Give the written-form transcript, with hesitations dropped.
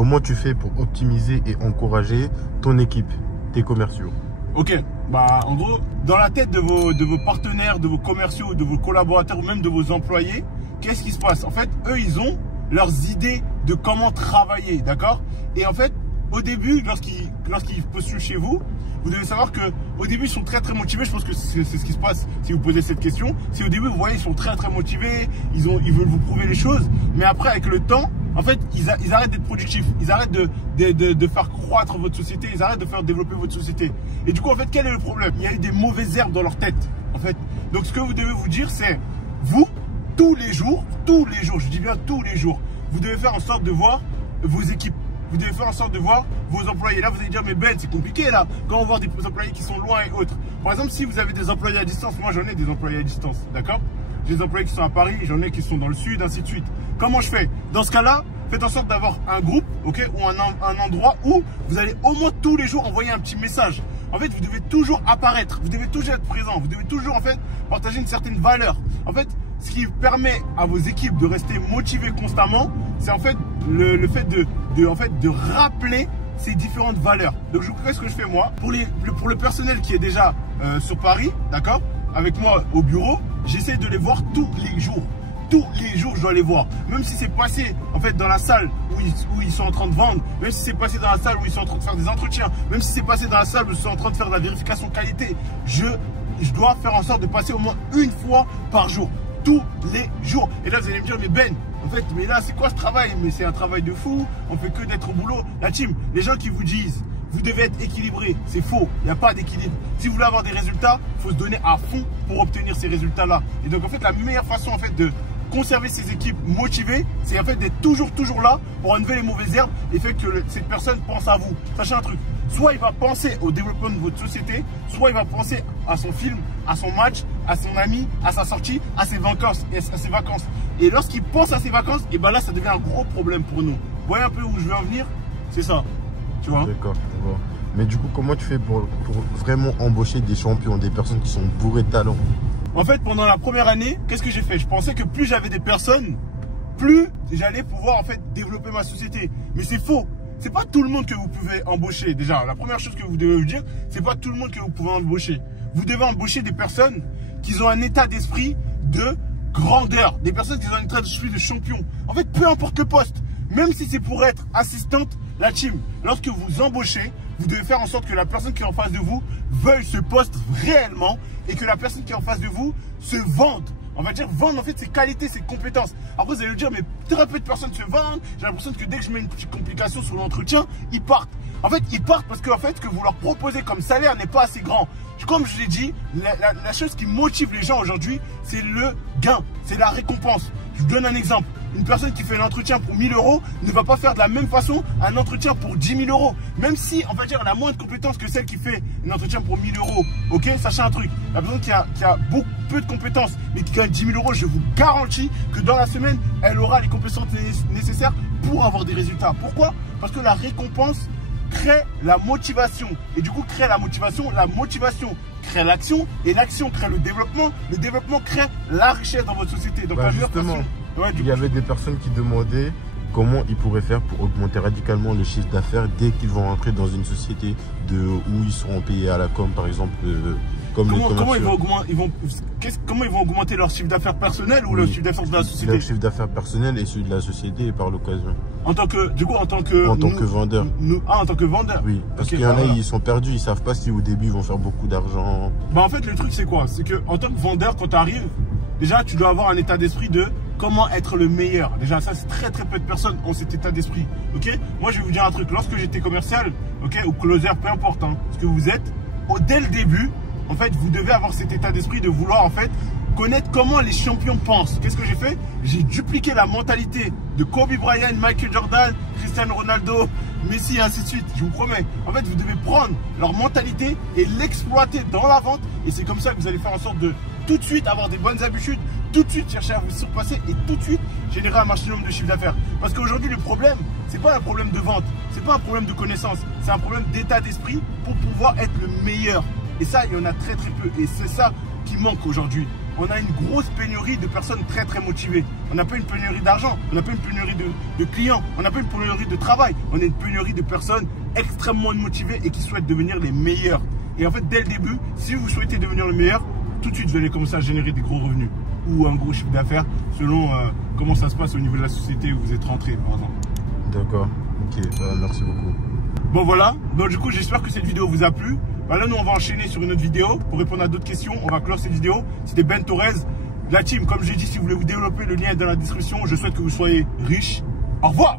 comment tu fais pour optimiser et encourager ton équipe, tes commerciaux? Ok, bah en gros, dans la tête de vos partenaires, de vos commerciaux, de vos collaborateurs ou même de vos employés, qu'est-ce qui se passe? En fait, eux, ils ont leurs idées de comment travailler, d'accord? Et en fait, au début, lorsqu'ils postulent chez vous, vous devez savoir que au début, ils sont très motivés. Je pense que c'est ce qui se passe si vous posez cette question. Si au début, vous voyez, ils sont très motivés, ils veulent vous prouver les choses. Mais après, avec le temps, en fait, ils arrêtent d'être productifs. Ils arrêtent de faire croître votre société. Ils arrêtent de faire développer votre société. Et du coup, en fait, quel est le problème? Il y a eu des mauvaises herbes dans leur tête, en fait. Donc, ce que vous devez vous dire, c'est vous, tous les jours, je dis bien tous les jours, vous devez faire en sorte de voir vos équipes. Vous devez faire en sorte de voir vos employés. Là, vous allez dire, mais Ben, c'est compliqué là, quand on voit des employés qui sont loin et autres. Par exemple, si vous avez des employés à distance, moi j'en ai des employés à distance, d'accord? J'ai des employés qui sont à Paris, j'en ai qui sont dans le sud, ainsi de suite. Comment je fais? Dans ce cas-là, faites en sorte d'avoir un groupe, ok, ou un endroit où vous allez au moins tous les jours envoyer un petit message. En fait, vous devez toujours apparaître, vous devez toujours être présent, vous devez toujours en fait partager une certaine valeur. En fait, ce qui permet à vos équipes de rester motivées constamment, c'est en fait le fait de rappeler ces différentes valeurs. Donc, je vous explique ce que je fais moi. Pour le personnel qui est déjà sur Paris, d'accord, avec moi au bureau, j'essaie de les voir tous les jours. Tous les jours, je dois les voir. Même si c'est passé en fait dans la salle où ils sont en train de vendre, même si c'est passé dans la salle où ils sont en train de faire des entretiens, même si c'est passé dans la salle où ils sont en train de faire de la vérification qualité, je dois faire en sorte de passer au moins une fois par jour. Tous les jours. Et là, vous allez me dire, mais Ben, en fait, mais là, c'est quoi ce travail? Mais c'est un travail de fou, on fait que d'être au boulot. La team, les gens qui vous disent, vous devez être équilibré, c'est faux, il n'y a pas d'équilibre. Si vous voulez avoir des résultats, il faut se donner à fond pour obtenir ces résultats-là. Et donc, en fait, la meilleure façon, en fait, de conserver ces équipes motivées, c'est en fait d'être toujours là pour enlever les mauvaises herbes et faire que cette personne pense à vous. Sachez un truc, soit il va penser au développement de votre société, soit il va penser à son film, à son match, à son ami, à sa sortie, à ses vacances. Et lorsqu'il pense à ses vacances, et ben là, ça devient un gros problème pour nous. Vous voyez un peu où je veux en venir? C'est ça, tu vois? D'accord. Mais du coup, comment tu fais pour vraiment embaucher des champions, des personnes qui sont bourrées de talent? En fait, pendant la première année, qu'est-ce que j'ai fait? Je pensais que plus j'avais des personnes, plus j'allais pouvoir en fait développer ma société. Mais c'est faux. C'est pas tout le monde que vous pouvez embaucher. Déjà, la première chose que vous devez vous dire, c'est pas tout le monde que vous pouvez embaucher. Vous devez embaucher des personnes qui ont un état d'esprit de grandeur, des personnes qui ont un état d'esprit de champion. En fait, peu importe le poste, même si c'est pour être assistante, la team, lorsque vous embauchez, vous devez faire en sorte que la personne qui est en face de vous veuille ce poste réellement et que la personne qui est en face de vous se vende. On va dire vendre en fait ses qualités, ses compétences. Après vous allez le dire, mais très peu de personnes se vendent. J'ai l'impression que dès que je mets une petite complication sur l'entretien, ils partent. En fait, ils partent parce que en fait, ce que vous leur proposez comme salaire n'est pas assez grand. Comme je l'ai dit, la chose qui motive les gens aujourd'hui, c'est le gain, c'est la récompense. Je vous donne un exemple. Une personne qui fait un entretien pour 1000 € ne va pas faire de la même façon un entretien pour 10 000 €. Même si, on va dire, elle a moins de compétences que celle qui fait un entretien pour 1000 €. Ok, sachez un truc. La personne qui a peu de compétences, mais qui gagne 10 000 €, je vous garantis que dans la semaine, elle aura les compétences nécessaires pour avoir des résultats. Pourquoi? Parce que la récompense crée la motivation. Et du coup, crée la motivation crée l'action. Et l'action crée le développement crée la richesse dans votre société. Donc, justement, il y avait des personnes qui demandaient comment ils pourraient faire pour augmenter radicalement le chiffre d'affaires dès qu'ils vont rentrer dans une société où ils seront payés à la com, par exemple, comme les commerciaux. Comment ils vont augmenter leur chiffre d'affaires personnel ou le chiffre d'affaires de la société? Le chiffre d'affaires personnel et celui de la société et par l'occasion. En tant que vendeur. En tant que vendeur. Oui, parce qu'il y en a, ils sont perdus, ils savent pas si au début ils vont faire beaucoup d'argent. Bah en fait, le truc c'est quoi? C'est que en tant que vendeur, quand tu arrives, déjà tu dois avoir un état d'esprit de comment être le meilleur. Déjà ça, c'est très peu de personnes ont cet état d'esprit. Ok, moi je vais vous dire un truc. Lorsque j'étais commercial, ok, ou closer, peu importe ce que vous êtes, dès le début, en fait, vous devez avoir cet état d'esprit de vouloir en fait connaître comment les champions pensent. Qu'est-ce que j'ai fait? J'ai dupliqué la mentalité de Kobe Bryant, Michael Jordan, Cristiano Ronaldo, Messi et ainsi de suite. Je vous promets. En fait, vous devez prendre leur mentalité et l'exploiter dans la vente. Et c'est comme ça que vous allez faire en sorte de tout de suite avoir des bonnes habitudes, tout de suite chercher à vous surpasser et tout de suite générer un maximum de chiffre d'affaires. Parce qu'aujourd'hui, le problème, c'est pas un problème de vente, c'est pas un problème de connaissance, c'est un problème d'état d'esprit pour pouvoir être le meilleur. Et ça, il y en a très peu. Et c'est ça qui manque aujourd'hui. on a une grosse pénurie de personnes très très motivées. On n'a pas une pénurie d'argent, on n'a pas une pénurie de clients, on n'a pas une pénurie de travail. On a une pénurie de personnes extrêmement motivées et qui souhaitent devenir les meilleurs. Et en fait, dès le début, si vous souhaitez devenir le meilleur, tout de suite, vous allez commencer à générer des gros revenus ou un gros chiffre d'affaires selon comment ça se passe au niveau de la société où vous êtes rentré, par exemple. D'accord, ok, merci beaucoup. Bon voilà, donc du coup j'espère que cette vidéo vous a plu. Là nous on va enchaîner sur une autre vidéo pour répondre à d'autres questions. On va clore cette vidéo. C'était Ben Torres, la team. Comme j'ai dit, si vous voulez vous développer, le lien est dans la description. Je souhaite que vous soyez riches. Au revoir.